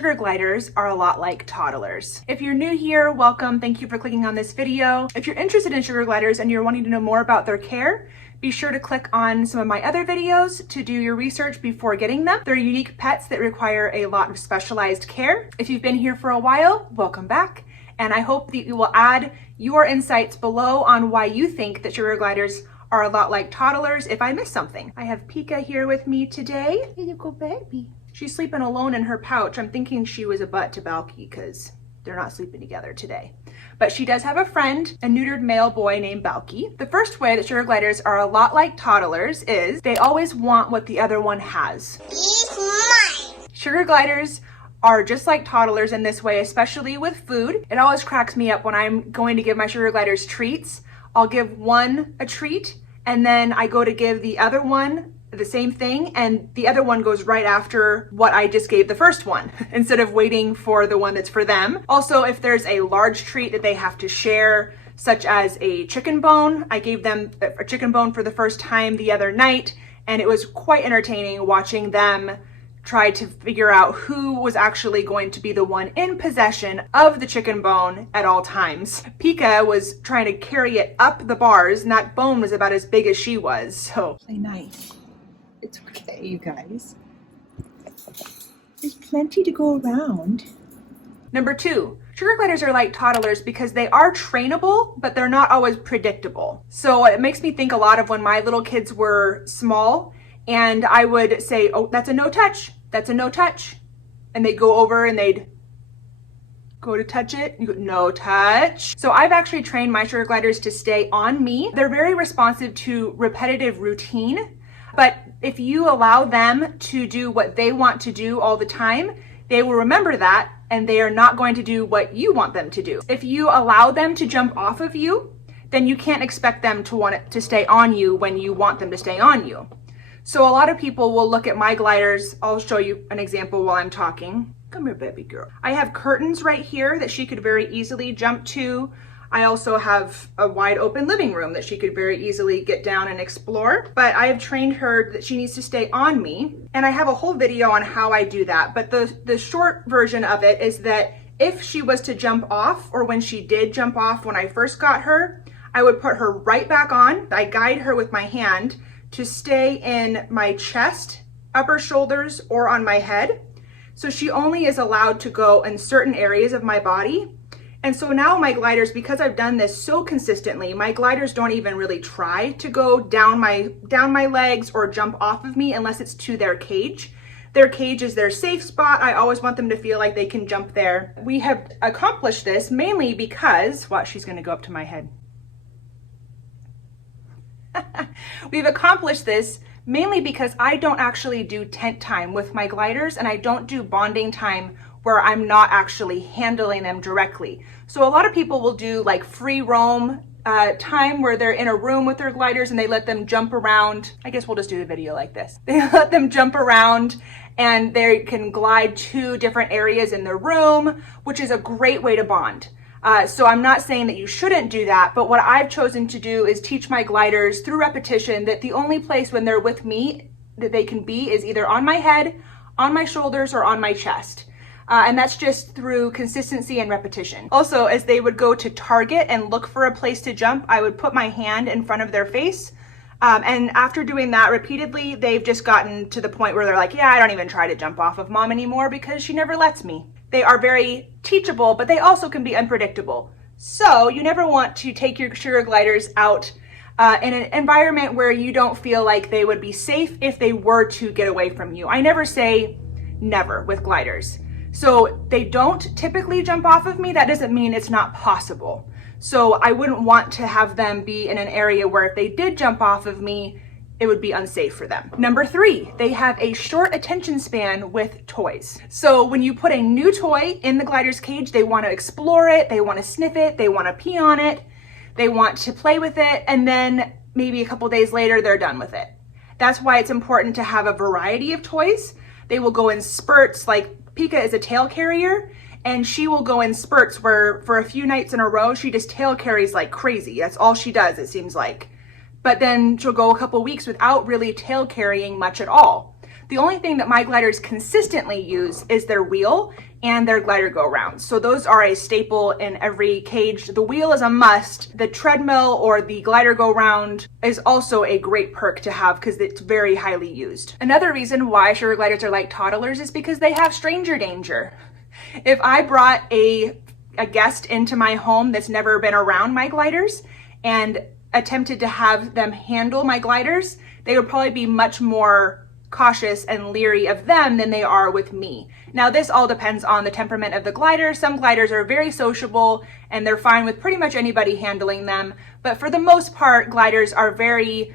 Sugar gliders are a lot like toddlers. If you're new here, welcome. Thank you for clicking on this video. If you're interested in sugar gliders and you're wanting to know more about their care, be sure to click on some of my other videos to do your research before getting them. They're unique pets that require a lot of specialized care. If you've been here for a while, welcome back. And I hope that you will add your insights below on why you think that sugar gliders are a lot like toddlers if I missed something. I have Pika here with me today. Here you go, baby. She's sleeping alone in her pouch. I'm thinking she was a butt to Balky because they're not sleeping together today. But she does have a friend, a neutered male boy named Balky. The first way that sugar gliders are a lot like toddlers is they always want what the other one has. It's mine. Sugar gliders are just like toddlers in this way, especially with food. It always cracks me up when I'm going to give my sugar gliders treats. I'll give one a treat and then I go to give the other one the same thing, and the other one goes right after what I just gave the first one instead of waiting for the one that's for them. Also, if there's a large treat that they have to share, such as a chicken bone, I gave them a chicken bone for the first time the other night, and it was quite entertaining watching them try to figure out who was actually going to be the one in possession of the chicken bone at all times. Pika was trying to carry it up the bars, and that bone was about as big as she was, so play nice. It's okay, you guys. There's plenty to go around. Number 2, sugar gliders are like toddlers because they are trainable, but they're not always predictable. So it makes me think a lot of when my little kids were small and I would say, oh, that's a no touch. That's a no touch. And they'd go over and they'd go to touch it, you go, no touch. So I've actually trained my sugar gliders to stay on me. They're very responsive to repetitive routine. But if you allow them to do what they want to do all the time, they will remember that and they are not going to do what you want them to do. If you allow them to jump off of you, then you can't expect them to want it to stay on you when you want them to stay on you. So a lot of people will look at my gliders. I'll show you an example while I'm talking. Come here, baby girl. I have curtains right here that she could very easily jump to. I also have a wide open living room that she could very easily get down and explore, but I have trained her that she needs to stay on me. And I have a whole video on how I do that. But the short version of it is that if she was to jump off, or when she did jump off when I first got her, I would put her right back on. I guide her with my hand to stay in my chest, upper shoulders, or on my head. So she only is allowed to go in certain areas of my body. And so now my gliders, because I've done this so consistently, my gliders don't even really try to go down my legs or jump off of me unless it's to their cage. Their cage is their safe spot. I always want them to feel like they can jump there. We have accomplished this mainly because, watch, she's gonna go up to my head. We've accomplished this mainly because I don't actually do tent time with my gliders, and I don't do bonding time where I'm not actually handling them directly. So a lot of people will do like free roam time where they're in a room with their gliders and they let them jump around. I guess we'll just do the video like this. They let them jump around and they can glide to different areas in the room, which is a great way to bond. So I'm not saying that you shouldn't do that, but what I've chosen to do is teach my gliders through repetition that the only place when they're with me that they can be is either on my head, on my shoulders, or on my chest. And that's just through consistency and repetition. Also, as they would go to target and look for a place to jump, I would put my hand in front of their face. And after doing that repeatedly, they've just gotten to the point where they're like, yeah, I don't even try to jump off of mom anymore because she never lets me. They are very teachable, but they also can be unpredictable. So you never want to take your sugar gliders out in an environment where you don't feel like they would be safe if they were to get away from you. I never say never with gliders. So they don't typically jump off of me. That doesn't mean it's not possible. So I wouldn't want to have them be in an area where if they did jump off of me, it would be unsafe for them. Number 3, they have a short attention span with toys. So when you put a new toy in the glider's cage, they want to explore it, they want to sniff it, they want to pee on it, they want to play with it, and then maybe a couple days later, they're done with it. That's why it's important to have a variety of toys. They will go in spurts. Like Pika is a tail carrier, and she will go in spurts where for a few nights in a row, she just tail carries like crazy. That's all she does, it seems like. But then she'll go a couple weeks without really tail carrying much at all. The only thing that my gliders consistently use is their wheel, and their glider go rounds. So those are a staple in every cage. The wheel is a must. The treadmill or the glider go round is also a great perk to have because it's very highly used. Another reason why sugar gliders are like toddlers is because they have stranger danger. If I brought a guest into my home that's never been around my gliders and attempted to have them handle my gliders, they would probably be much more cautious and leery of them than they are with me. Now, this all depends on the temperament of the glider. Some gliders are very sociable and they're fine with pretty much anybody handling them. But for the most part, gliders are very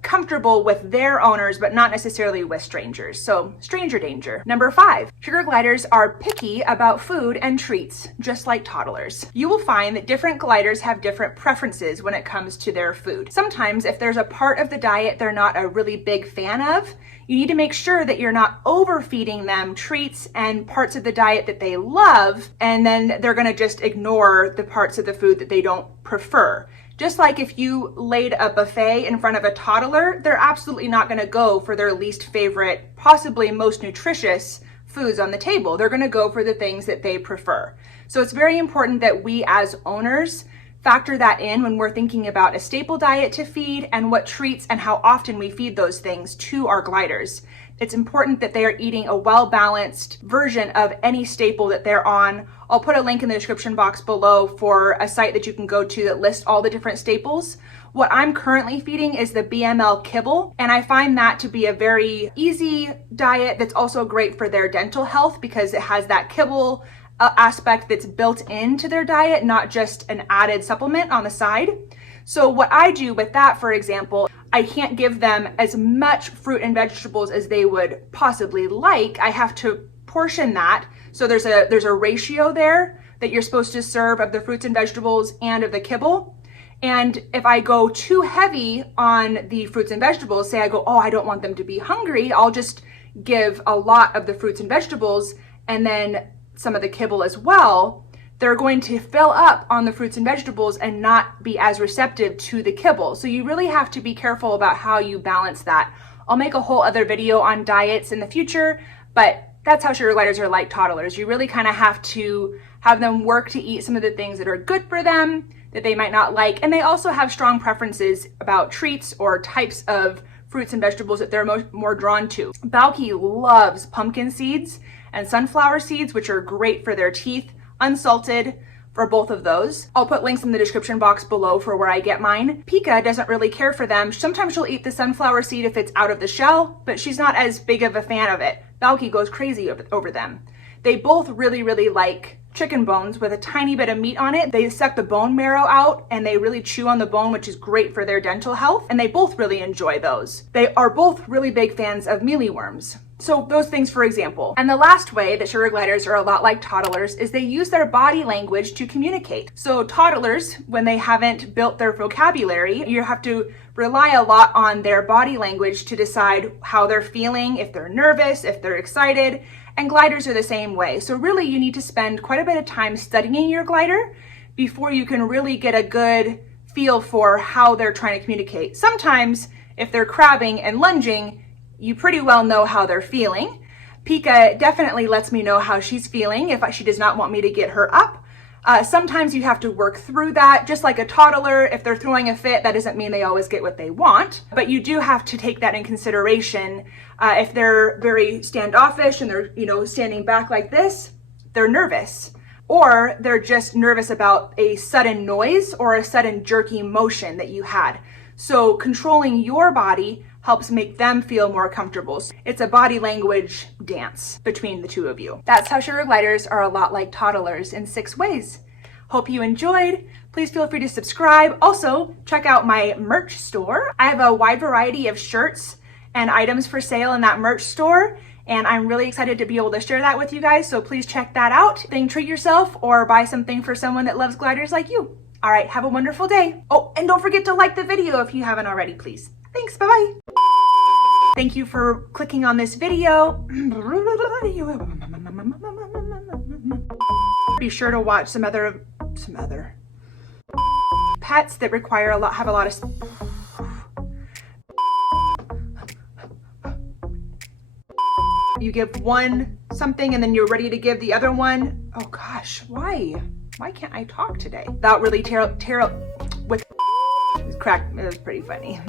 comfortable with their owners, but not necessarily with strangers. So stranger danger. Number 5, sugar gliders are picky about food and treats, just like toddlers. You will find that different gliders have different preferences when it comes to their food. Sometimes if there's a part of the diet they're not a really big fan of, you need to make sure that you're not overfeeding them treats and parts of the diet that they love, and then they're gonna just ignore the parts of the food that they don't prefer. Just like if you laid a buffet in front of a toddler, they're absolutely not gonna go for their least favorite, possibly most nutritious foods on the table. They're gonna go for the things that they prefer. So it's very important that we as owners factor that in when we're thinking about a staple diet to feed and what treats and how often we feed those things to our gliders. It's important that they are eating a well-balanced version of any staple that they're on. I'll put a link in the description box below for a site that you can go to that lists all the different staples. What I'm currently feeding is the BML Kibble, and I find that to be a very easy diet that's also great for their dental health because it has that kibble aspect that's built into their diet, not just an added supplement on the side. So what I do with that, for example, I can't give them as much fruit and vegetables as they would possibly like. I have to portion that. So there's a ratio there that you're supposed to serve of the fruits and vegetables and of the kibble. And if I go too heavy on the fruits and vegetables, say I go, oh, I don't want them to be hungry, I'll just give a lot of the fruits and vegetables and then some of the kibble as well. They're going to fill up on the fruits and vegetables and not be as receptive to the kibble. So you really have to be careful about how you balance that. I'll make a whole other video on diets in the future, but that's how sugar gliders are like toddlers. You really kind of have to have them work to eat some of the things that are good for them, that they might not like. And they also have strong preferences about treats or types of fruits and vegetables that they're more drawn to. Balky loves pumpkin seeds and sunflower seeds, which are great for their teeth, unsalted for both of those. I'll put links in the description box below for where I get mine. Pika doesn't really care for them. Sometimes she'll eat the sunflower seed if it's out of the shell, but she's not as big of a fan of it. Balky goes crazy over them. They both really, really like chicken bones with a tiny bit of meat on it. They suck the bone marrow out and they really chew on the bone, which is great for their dental health. And they both really enjoy those. They are both really big fans of mealyworms. So those things, for example. And the last way that sugar gliders are a lot like toddlers is they use their body language to communicate. So toddlers, when they haven't built their vocabulary, you have to rely a lot on their body language to decide how they're feeling, if they're nervous, if they're excited, and gliders are the same way. So really you need to spend quite a bit of time studying your glider before you can really get a good feel for how they're trying to communicate. Sometimes if they're crabbing and lunging, you pretty well know how they're feeling. Pika definitely lets me know how she's feeling if she does not want me to get her up. Sometimes you have to work through that. Just like a toddler, if they're throwing a fit, that doesn't mean they always get what they want. But you do have to take that in consideration. If they're very standoffish and they're standing back like this, they're nervous. Or they're just nervous about a sudden noise or a sudden jerky motion that you had. So controlling your body helps make them feel more comfortable. It's a body language dance between the two of you. That's how sugar gliders are a lot like toddlers in 6 ways. Hope you enjoyed. Please feel free to subscribe. Also, check out my merch store. I have a wide variety of shirts and items for sale in that merch store, and I'm really excited to be able to share that with you guys, so please check that out. Then treat yourself or buy something for someone that loves gliders like you. All right, have a wonderful day. Oh, and don't forget to like the video if you haven't already, please. Thanks, bye-bye. Thank you for clicking on this video. Be sure to watch some other pets that have a lot of you give one something and then you're ready to give the other one. Oh gosh, why can't I talk today? Without really with crack, it was pretty funny.